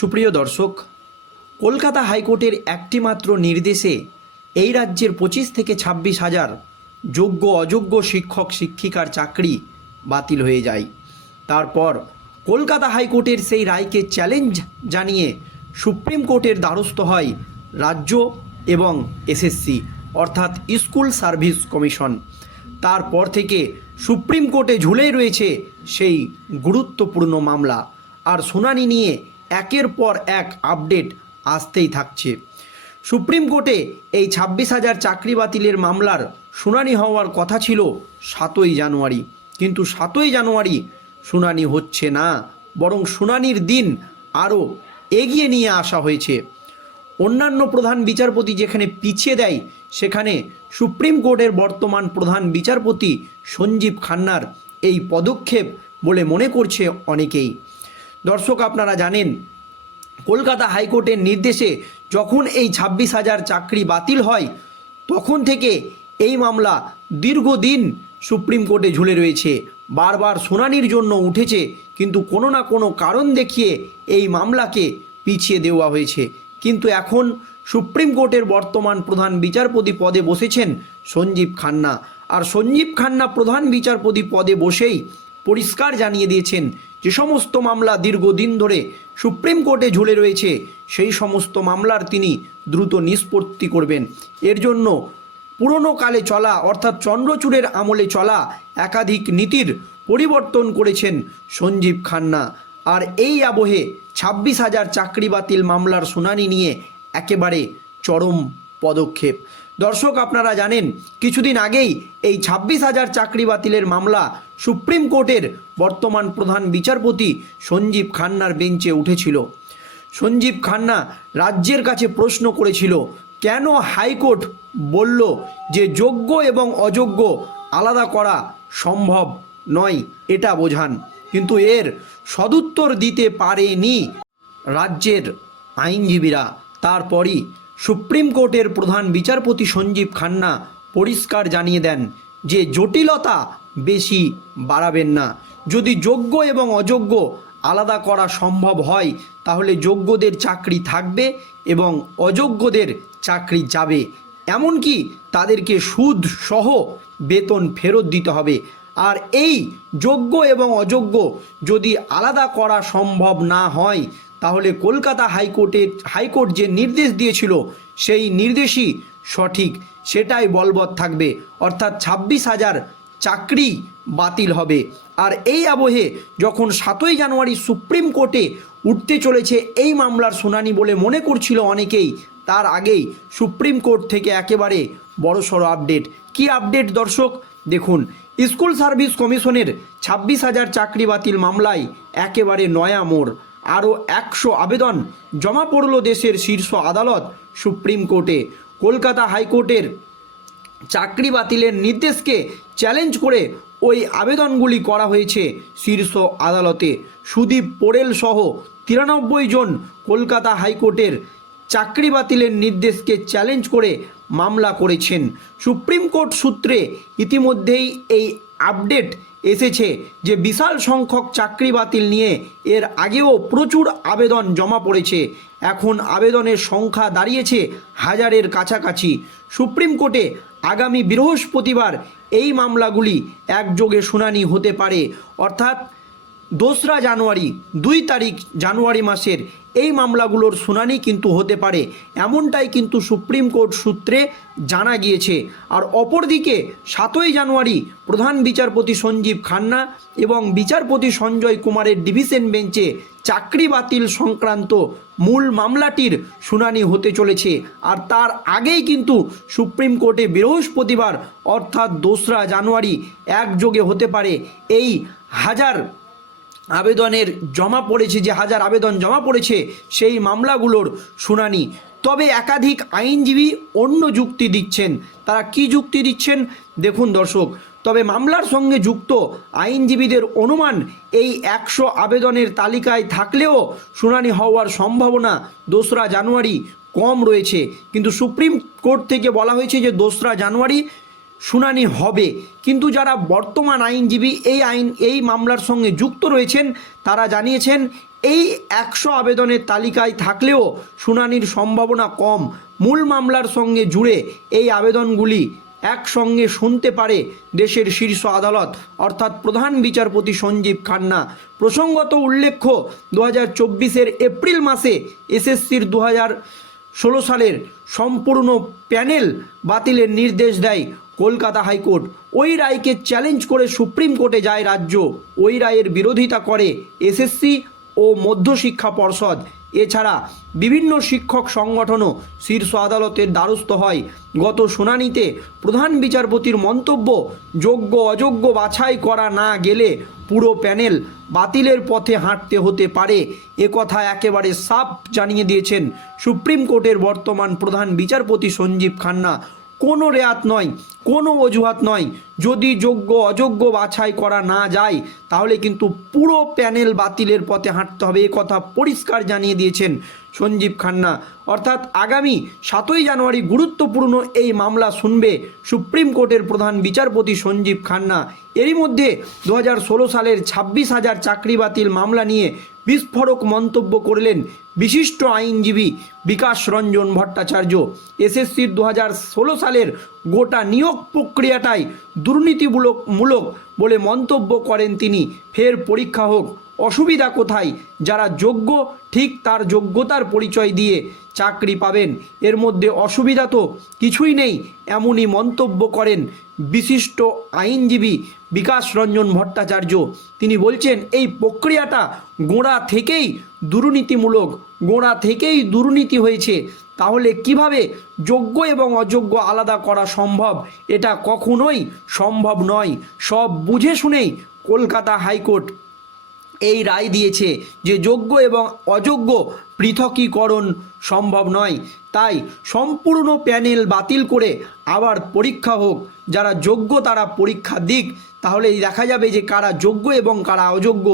সুপ্রিয় দর্শক, কলকাতা হাইকোর্টের একটি মাত্র নির্দেশে এই রাজ্যের পঁচিশ থেকে ছাব্বিশ হাজার যোগ্য অযোগ্য শিক্ষক, শিক্ষিকার চাকরি বাতিল হয়ে যায়। তারপর কলকাতা হাইকোর্টের সেই রায়কে চ্যালেঞ্জ জানিয়ে সুপ্রিম কোর্টের দ্বারস্থ হয় রাজ্য এবং এসএসসি অর্থাৎ স্কুল সার্ভিস কমিশন। তারপর থেকে সুপ্রিম কোর্টে ঝুলেই রয়েছে সেই গুরুত্বপূর্ণ মামলা। আর শুনানি নিয়ে একের পর এক আপডেট আসতেই থাকছে। সুপ্রিম কোর্টে এই ছাব্বিশ হাজার চাকরি বাতিলের মামলার শুনানি হওয়ার কথা ছিল সাতই জানুয়ারি। কিন্তু সাতই জানুয়ারি শুনানি হচ্ছে না, বরং শুনানির দিন আরও এগিয়ে নিয়ে আসা হয়েছে। অন্যান্য প্রধান বিচারপতি যেখানে পিছিয়ে দেয়, সেখানে সুপ্রিম কোর্টের বর্তমান প্রধান বিচারপতি সঞ্জীব খান্নার এই পদক্ষেপ বলে মনে করছে অনেকেই। দর্শক, আপনারা জানেন, কলকাতা হাইকোর্টের নির্দেশে যখন এই ছাব্বিশ হাজার চাকরি বাতিল হয়, তখন থেকে এই মামলা দীর্ঘদিন সুপ্রিম কোর্টে ঝুলে রয়েছে। বারবার শুনানির জন্য উঠেছে, কিন্তু কোনো না কোনো কারণ দেখিয়ে এই মামলাকে পিছিয়ে দেওয়া হয়েছে। কিন্তু এখন সুপ্রিম কোর্টের বর্তমান প্রধান বিচারপতি পদে বসেছেন সঞ্জীব খান্না। আর সঞ্জীব খান্না প্রধান বিচারপতি পদে বসেই পরিষ্কার জানিয়ে দিয়েছেন যে সমস্ত মামলা দীর্ঘদিন ধরে সুপ্রিম কোর্টে ঝুলে রয়েছে, সেই সমস্ত মামলার তিনি দ্রুত নিষ্পত্তি করবেন। এর জন্য পুরনো কালে চলা, অর্থাৎ চন্দ্রচূড়ের আমলে চলা একাধিক নীতির পরিবর্তন করেছেন সঞ্জীব খান্না। আর এই আবহে ছাব্বিশ হাজার চাকরি বাতিল মামলার শুনানি নিয়ে একেবারে চরম পদক্ষেপ। দর্শক, আপনারা জানেন, কিছুদিন আগেই এই ছাব্বিশ হাজার চাকরি বাতিলের মামলা সুপ্রিম কোর্টের বর্তমান প্রধান বিচারপতি সঞ্জীব খান্নার বেঞ্চে উঠেছিল। সঞ্জীব খান্না রাজ্যের কাছে প্রশ্ন করেছিল, কেন হাইকোর্ট বলল যে যোগ্য এবং অযোগ্য আলাদা করা সম্ভব নয়? এটা বোঝান। কিন্তু এর সদুত্তর দিতে পারেনি রাজ্যের আইনজীবীরা। তারপরই সুপ্রিম কোর্টের প্রধান বিচারপতি সঞ্জীব খান্না পরিষ্কার জানিয়ে দেন যে জটিলতা বেশি বাড়াবেন না। যদি যোগ্য এবং অযোগ্য আলাদা করা সম্ভব হয়, তাহলে যোগ্যদের চাকরি থাকবে এবং অযোগ্যদের চাকরি যাবে। এমনকি তাদেরকে সুদ সহ বেতন ফেরত দিতে হবে। আর এই যোগ্য এবং অযোগ্য যদি আলাদা করা সম্ভব না হয়, তাহলে কলকাতা হাইকোর্টের, হাইকোর্ট যে নির্দেশ দিয়েছিল, সেই নির্দেশই সঠিক, সেটাই বলবৎ থাকবে। অর্থাৎ ছাব্বিশ হাজার চাকরি বাতিল হবে। আর এই আবহে যখন সাতই জানুয়ারি সুপ্রিম কোর্টে উঠতে চলেছে এই মামলার শুনানি বলে মনে করছিল অনেকেই, তার আগেই সুপ্রিম কোর্ট থেকে একেবারে বড়সড় আপডেট। কি আপডেট দর্শক? দেখুন, স্কুল সার্ভিস কমিশনের ছাব্বিশ হাজার চাকরি বাতিল মামলায় একেবারে নয়া মোড়। আরও একশো আবেদন জমা পড়ল দেশের শীর্ষ আদালত সুপ্রিম কোর্টে। কলকাতা হাইকোর্টের চাকরি বাতিলের নির্দেশকে চ্যালেঞ্জ করে ওই আবেদনগুলি করা হয়েছে শীর্ষ আদালতে। সুদীপ পোরেল সহ তিরানব্বই জন কলকাতা হাইকোর্টের চাকরি বাতিলের নির্দেশকে চ্যালেঞ্জ করে মামলা করেছেন। সুপ্রিম কোর্ট সূত্রে ইতিমধ্যেই এই আপডেট এসেছে যে বিশাল সংখ্যক চাকরি বাতিল নিয়ে এর আগেও প্রচুর আবেদন জমা পড়েছে। এখন আবেদনের সংখ্যা দাঁড়িয়েছে হাজারের কাছাকাছি। সুপ্রিম কোর্টে আগামী বৃহস্পতিবার এই মামলাগুলি একযোগে শুনানি হতে পারে। অর্থাৎ দোসরা জানুয়ারি, দুই তারিখ জানুয়ারি মাসের এই মামলাগুলোর শুনানি কিন্তু হতে পারে। এমনটাই কিন্তু সুপ্রিম কোর্ট সূত্রে জানা গিয়েছে। আর অপরদিকে সাতই জানুয়ারি প্রধান বিচারপতি সঞ্জীব খান্না এবং বিচারপতি সঞ্জয় কুমারের ডিভিশন বেঞ্চে চাকরি বাতিল সংক্রান্ত মূল মামলাটির শুনানি হতে চলেছে। আর তার আগেই কিন্তু সুপ্রিম কোর্টে বৃহস্পতিবার, অর্থাৎ দোসরা জানুয়ারি, একযোগে হতে পারে। এই হাজার আবেদনের জমা পড়েছে, যে হাজার আবেদন জমা পড়েছে, সেই মামলাগুলোর শুনানি। তবে একাধিক আইনজীবী অন্য যুক্তি দিচ্ছেন। তারা কি যুক্তি দিচ্ছেন? দেখুন দর্শক, তবে মামলার সঙ্গে যুক্ত আইনজীবীদের অনুমান, এই একশো আবেদনের তালিকায় থাকলেও শুনানি হওয়ার সম্ভাবনা দোসরা জানুয়ারি কম রয়েছে। কিন্তু সুপ্রিম কোর্ট থেকে বলা হয়েছে যে দোসরা জানুয়ারি শুনানি হবে। কিন্তু যারা বর্তমান আইনজীবী, এই আইন, এই মামলার সঙ্গে যুক্ত রয়েছেন, তারা জানিয়েছেন, এই একশো আবেদনের তালিকায় থাকলেও শুনানির সম্ভাবনা কম। মূল মামলার সঙ্গে জুড়ে এই আবেদনগুলি একসঙ্গে শুনতে পারে দেশের শীর্ষ আদালত। অর্থাৎ প্রধান বিচারপতি সঞ্জীব খান্না। প্রসঙ্গত উল্লেখ্য দু হাজার এপ্রিল মাসে এসএসসির দু ষোলো সালের সম্পূর্ণ প্যানেল বাতিলের নির্দেশ দেয়। Kolkata high court. ওই রায়কে চ্যালেঞ্জ করে সুপ্রিম কোর্টে যায় রাজ্য। ওই রায়ের বিরোধিতা করে এসএসসি ও মধ্যশিক্ষা পর্ষদ। এছাড়া বিভিন্ন শিক্ষক সংগঠনও শীর্ষ আদালতের দ্বারস্থ হয়। গত শুনানিতে প্রধান বিচারপতির মন্তব্য, যোগ্য অযোগ্য বাছাই করা না গেলে পুরো প্যানেল বাতিলের পথে হাঁটতে হতে পারে। একথা একেবারে সাফ জানিয়ে দিয়েছেন সুপ্রিম কোর্টের বর্তমান প্রধান বিচারপতি সঞ্জীব খান্না। কোনো রেয়াত নয়, কোনো অজুহাত নয়। যদি যোগ্য, অযোগ্য বাছাই করা না যায়, তাহলে কিন্তু পুরো প্যানেল বাতিলের পথে হাঁটতে হবে। এ কথা পরিষ্কার জানিয়ে দিয়েছেন সঞ্জীব খান্না। অর্থাৎ আগামী সাতই জানুয়ারি গুরুত্বপূর্ণ এই মামলা শুনবে সুপ্রিম কোর্টের প্রধান বিচারপতি সঞ্জীব খান্না। এরই মধ্যে দু হাজার ষোলো সালের ছাব্বিশ হাজার চাকরি বাতিল মামলা নিয়ে বিস্ফোরক মন্তব্য করলেন বিশিষ্ট আইনজীবী বিকাশ রঞ্জন ভট্টাচার্য। এসএসসির দু ষোলো সালের গোটা নিয়োগ প্রক্রিয়াটাই দুর্নীতিমূলক মূলক বলে মন্তব্য করেন তিনি। ফের পরীক্ষা হোক। অসুবিধা কোথায়? যারা যোগ্য, ঠিক তার যোগ্যতার পরিচয় দিয়ে চাকরি পাবেন। এর মধ্যে অসুবিধা তো কিছুই নেই, এমনই মন্তব্য করেন বিশিষ্ট আইনজীবী বিকাশ রঞ্জন ভট্টাচার্য। তিনি বলছেন, এই প্রক্রিয়াটা গোড়া থেকেই দুর্নীতিমূলক, গোড়া থেকেই দুর্নীতি হয়েছে। তাহলে কীভাবে যোগ্য এবং অযোগ্য আলাদা করা সম্ভব? এটা কখনোই সম্ভব নয়। সব বুঝে শুনেই কলকাতা হাইকোর্ট এই রায় দিয়েছে যে যোগ্য এবং অযোগ্য পৃথকীকরণ সম্ভব নয়। তাই সম্পূর্ণ প্যানেল বাতিল করে আবার পরীক্ষা হোক। যারা যোগ্য তারা পরীক্ষা দিক। তাহলেই দেখা যাবে যে কারা যোগ্য এবং কারা অযোগ্য।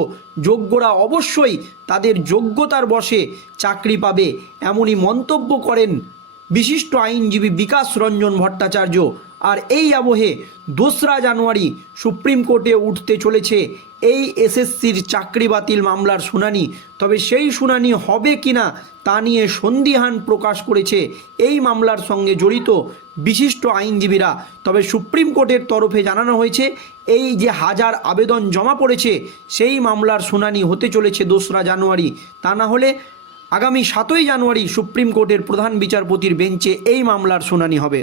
যোগ্যরা অবশ্যই তাদের যোগ্যতার বসে চাকরি পাবে। এমনই মন্তব্য করেন বিশিষ্ট আইনজীবী বিকাশ রঞ্জন ভট্টাচার্য। আর এই আবহে দোসরা জানুয়ারি সুপ্রিম কোর্টে উঠতে চলেছে এই এসএসসির চাকরি বাতিল মামলার শুনানি। তবে সেই শুনানি হবে কিনা তা নিয়ে সন্দিহান প্রকাশ করেছে এই মামলার সঙ্গে জড়িত বিশিষ্ট আইনজীবীরা। তবে সুপ্রিম কোর্টের তরফে জানানো হয়েছে এই যে হাজার আবেদন জমা পড়েছে, সেই মামলার শুনানি হতে চলেছে দোসরা জানুয়ারি। তা না হলে আগামী সাতই জানুয়ারি সুপ্রিম কোর্টের প্রধান বিচারপতির বেঞ্চে এই মামলার শুনানি হবে।